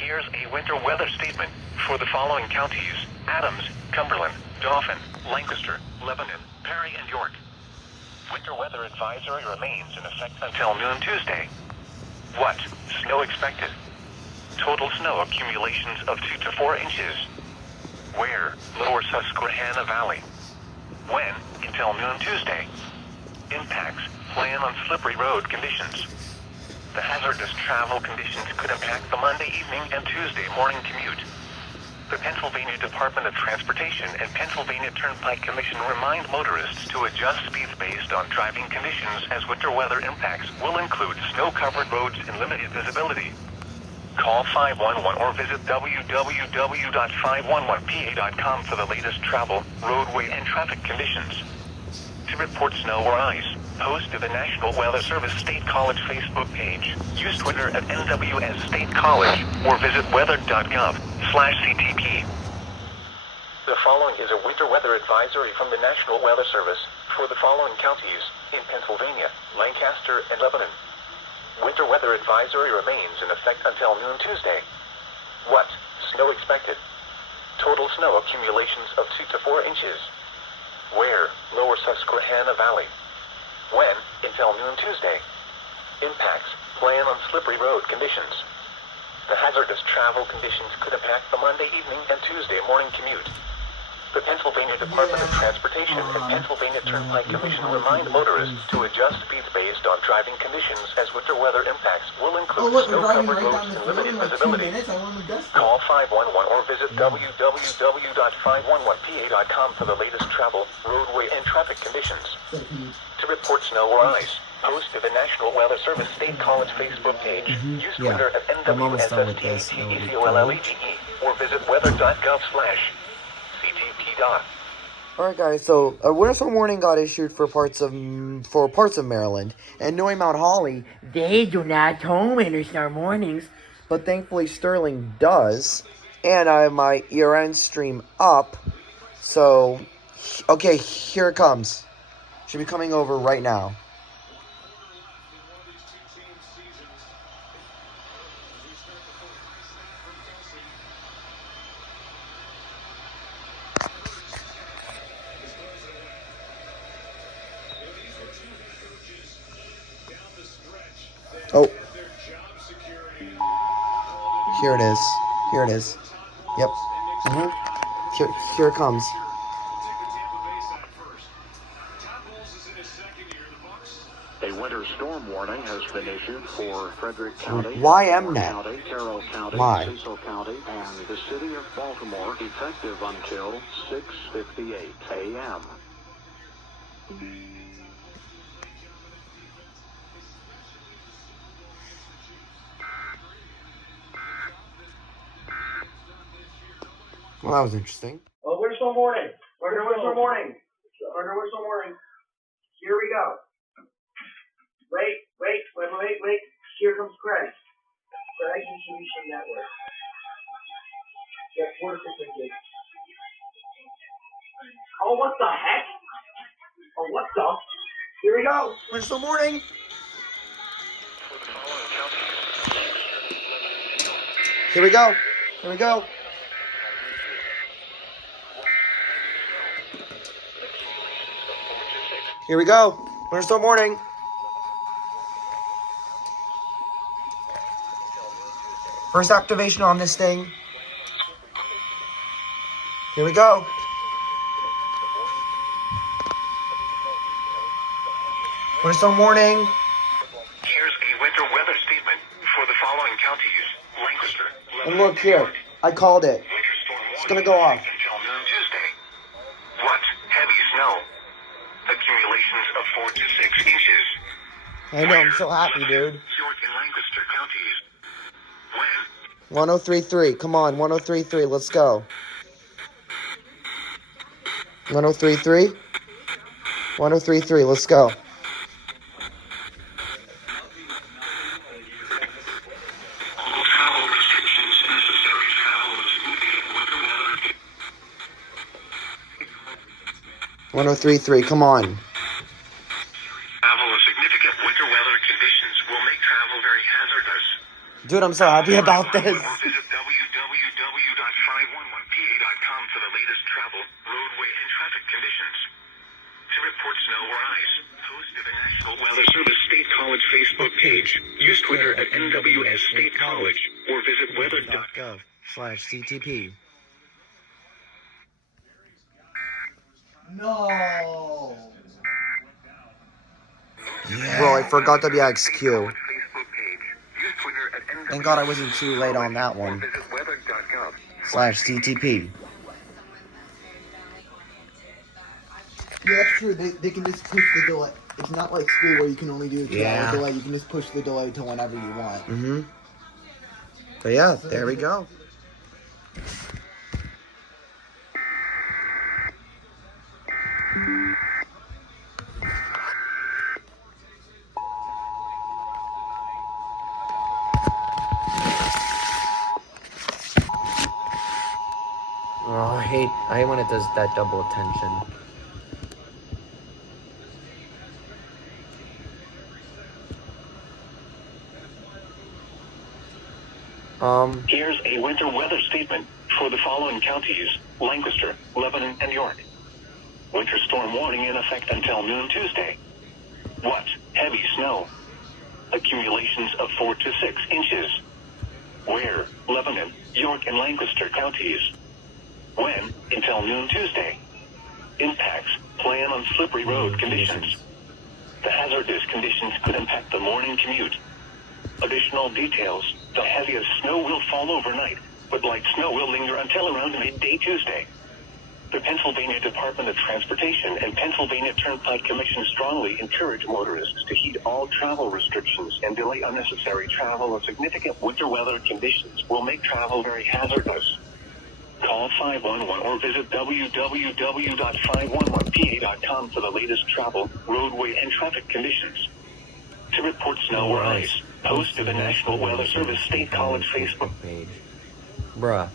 Here's a winter weather statement for the following counties: Adams, Cumberland, Dauphin, Lancaster, Lebanon, Perry, and York. Winter weather advisory remains in effect until noon Tuesday. What? Snow expected. Total snow accumulations of 2 to 4 inches. Where? Lower Susquehanna Valley. When? Until noon Tuesday. Impacts: plan on slippery road conditions. The hazardous travel conditions could impact the Monday evening and Tuesday morning commute. The Pennsylvania Department of Transportation and Pennsylvania Turnpike Commission remind motorists to adjust speeds based on driving conditions, as winter weather impacts will include snow-covered roads and limited visibility. Call 511 or visit www.511pa.com for the latest travel, roadway, and traffic conditions. To report snow or ice, post to the National Weather Service State College Facebook page. Use Twitter at NWS State College or visit weather.gov/CTP. The following is a winter weather advisory from the National Weather Service for the following counties in Pennsylvania, Lancaster, and Lebanon. Winter weather advisory remains in effect until noon Tuesday. What? Snow expected. Total snow accumulations of 2 to 4 inches. Where? Lower Susquehanna Valley. When? Until noon Tuesday. Impacts: plan on slippery road conditions. The hazardous travel conditions could impact the Monday evening and Tuesday morning commute. The Pennsylvania Department of Transportation and Pennsylvania Turnpike Commission remind motorists to adjust speeds based on driving conditions, as winter weather impacts will include snow-covered roads and limited visibility. Call 511 or visit www.511pa.com for the latest travel, roadway, and traffic conditions. To report snow or ice, post to the National Weather Service State College Facebook page. Use Twitter at NWSSTATECOLLEGE or visit weather.gov/CTP. Alright guys, so a winter storm warning got issued for parts of Maryland, and knowing Mount Holly, they do not tone winter storm warnings, but thankfully Sterling does, and I have my year-end stream up, so, okay, here it comes. Should be coming over right now. Oh. Here it is. Here it is. Yep. Here it comes. A winter storm warning has been issued for Frederick County, Why MNet? County, Carroll County, Why? Cecil County, and the city of Baltimore, effective until 6:58 a.m. Well, that was interesting. Oh, winter storm warning. Winter storm warning. Winter storm warning. Here we go. Wait. Here comes Craig. Craig Distribution Network. Yeah, 4 to 6 inches. Oh, what the heck? Oh, what the? Here we go. Winter storm warning. Here we go. Here we go. Here we go. Winter storm warning. First activation on this thing. Here we go. Winter storm warning. Here's a winter weather statement for the following counties: Lancaster, And Lebanon, look here. I called it. Winter storm It's warning gonna go off. until noon Tuesday. What? Heavy snow. Accumulations of 4 to 6 inches. I know, I'm so happy, dude. York and Lancaster counties. When? 1033. Come on, 1033. Let's go. 1033. 1033. Let's go. All travel restrictions, necessary travel is moving winter weather. 1033. Come on. Travel of significant winter weather conditions will make travel very hazardous. Dude, I'm so happy about this. Or visit National Weather Service State College Facebook page. Use Twitter at NWS State College or visit weather.gov/CTP. No. Bro, I forgot WXQ. Thank God I wasn't too late on that one. /CTP. Yeah, that's true. They can just push the delay. It's not like school where you can only do a 2-hour delay. You can just push the delay to whenever you want. Mm-hmm. But yeah, there we go. Oh, I hate when it does that double attention. Here's a winter weather statement for the following counties: Lancaster, Lebanon, and York. Winter storm warning in effect until noon Tuesday. What? Heavy snow. Accumulations of 4 to 6 inches. Where? Lebanon, York, and Lancaster counties. When? Until noon Tuesday. Impacts. Plan on slippery road conditions. The hazardous conditions could impact the morning commute. Additional details. The heaviest snow will fall overnight, but light snow will linger until around midday Tuesday. The Pennsylvania Department of Transportation and Pennsylvania Turnpike Commission strongly encourage motorists to heed all travel restrictions and delay unnecessary travel as significant winter weather conditions will make travel very hazardous. Call 511 or visit www.511pa.com for the latest travel, roadway, and traffic conditions. To report snow or ice, post to the National Weather Service State College Facebook page. Bruh.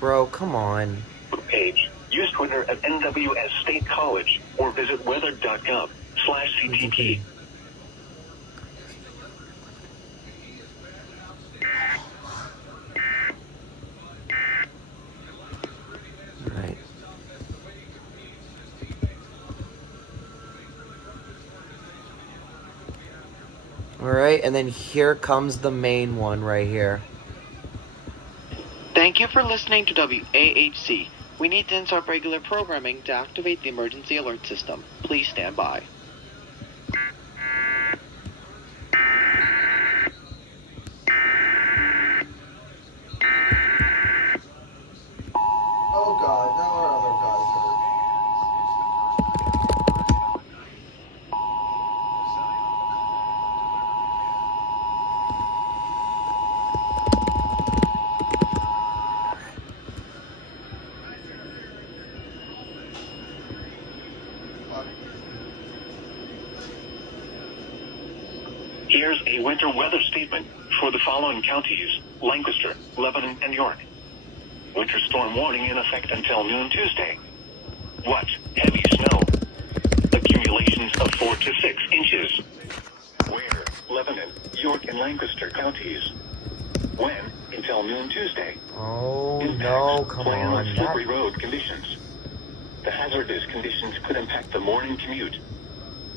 Bro, come on. Page. Use Twitter at NWS State College or visit weather.gov/CTP. Right. Alright, and then here comes the main one right here. Thank you for listening to WAHC. We need to interrupt regular programming to activate the emergency alert system. Please stand by. Oh God, now our other guy's hurt. Here's a winter weather statement for the following counties: Lancaster, Lebanon, and York. Winter storm warning in effect until noon Tuesday. What? Heavy snow. Accumulations of 4 to 6 inches. Where? Lebanon, York, and Lancaster counties. When? Until noon Tuesday. Oh Impacts. no, come Plan on. slippery road conditions. The hazardous conditions could impact the morning commute.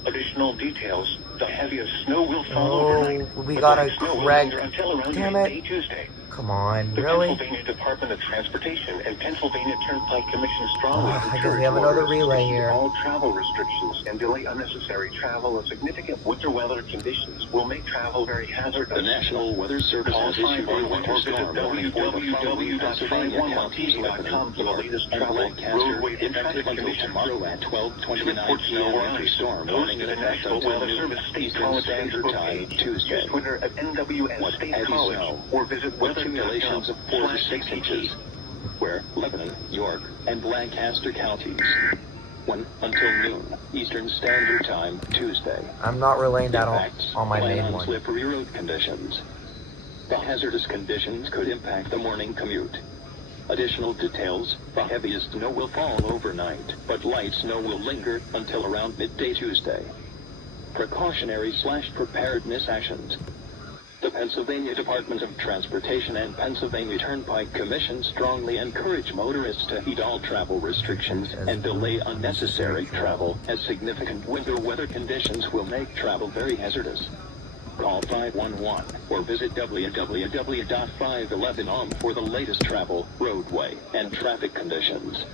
Additional details: the heaviest snow will fall overnight. We but gotta light snow will correct. linger until around Damn midday it. Tuesday. Come on, The really? Pennsylvania Department of Transportation and Pennsylvania Turnpike Commission strongly I guess encourage we have another motorists relay to heed here. all travel restrictions and delay unnecessary travel as significant winter weather conditions will make travel very hazardous. The National Weather Service has issued a winter storm warning for the following Pennsylvania counties: Lebanon, York, and Lancaster, effective until tomorrow at 12:29 p.m. Winter storm warning in effect until noon Eastern Standard Time, Tuesday. Twitter at NWS What State heavy College snow. or visit Accumulations of 4 to 6 weather.gov/CTP. inches, where Lebanon, York, and Lancaster counties. When until noon Eastern Standard Time, Tuesday. I'm not relaying that Impacts. on my Plan main on one. slippery road conditions. The hazardous conditions could impact the morning commute. Additional details: the heaviest snow will fall overnight, but light snow will linger until around midday Tuesday. Precautionary/preparedness actions. The Pennsylvania Department of Transportation and Pennsylvania Turnpike Commission strongly encourage motorists to heed all travel restrictions and delay unnecessary travel, as significant winter weather conditions will make travel very hazardous. Call 511 or visit www.511.com for the latest travel, roadway, and traffic conditions.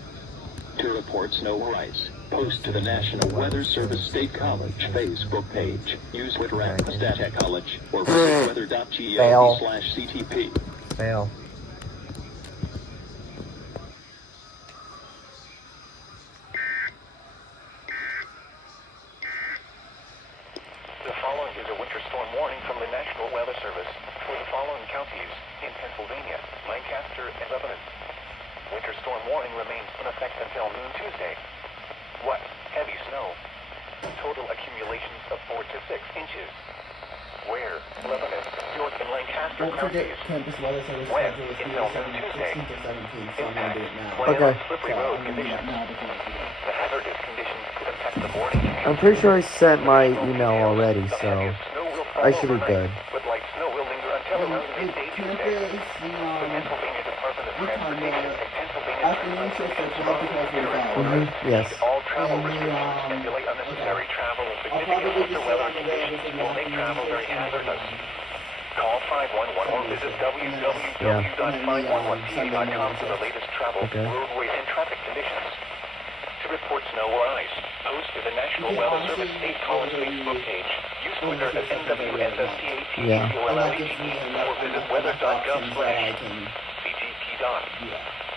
To report snow or ice, post to the National Weather Service State College Facebook page. Use Tech College or visit weather.gov/CTP. Fail. The following is a winter storm warning from the National Weather Service for the following counties in Pennsylvania, Lancaster, and Lebanon. Winter storm warning remains in effect until noon Tuesday. What? Heavy snow. Total accumulations of 4 to 6 inches. Where? Lebanon, York, and Lancaster Don't forget counties. Campus Weather Service When? schedule is Until Tuesday, noon Tuesday. 16th or 17th, so I'm going to do it now. When Okay. slippery So road I'm going to do it conditions. now before I forget. The hazardous conditions could affect the boarding. I'm pretty sure I sent my email already, The so heaviest snow will fall I should be overnight, good. but light snow will linger until around midday Tuesday. Campus, The Pennsylvania Department of what time, Transportation and Pennsylvania afternoon shift at 12 to 12:45. Yes. all travel And the, restrictions and delay unnecessary travel and I'll significant probably winter just weather start the day conditions with will make travel very hazardous. Call 511 or visit www.511t.com for the latest travel, Okay. roadway, and traffic conditions. To report snow or ice, post to the National Weather Service State College Facebook page. Use Twitter at Yeah. NWSSTATULLE And that gives me or enough visit options that I can, weather.gov/CTP. yeah.